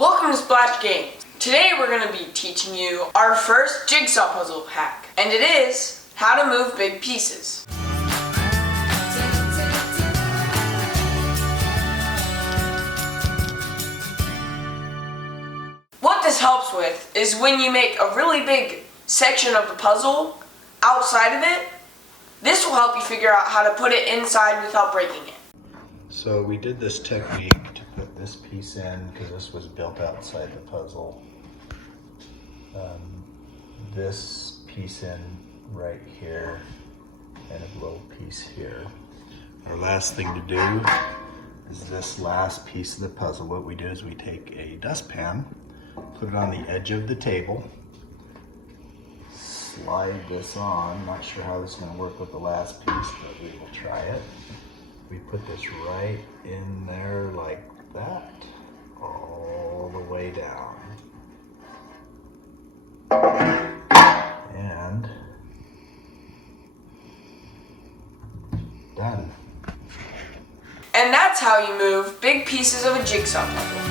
Welcome to Splash Games. Today we're going to be teaching you our first jigsaw puzzle hack, and it is how to move big pieces. What this helps with is when you make a really big section of the puzzle outside of it, this will help you figure out how to put it inside without breaking it. So we did this technique to put this piece in because this was built outside the puzzle. This piece in right here and a little piece here. Our last thing to do is this last piece of the puzzle. What we do is we take a dustpan, put it on the edge of the table, slide this on. Not sure how this is going to work with the last piece, but we will try it. We put this right in there like that, all the way down. And done. And that's how you move big pieces of a jigsaw puzzle.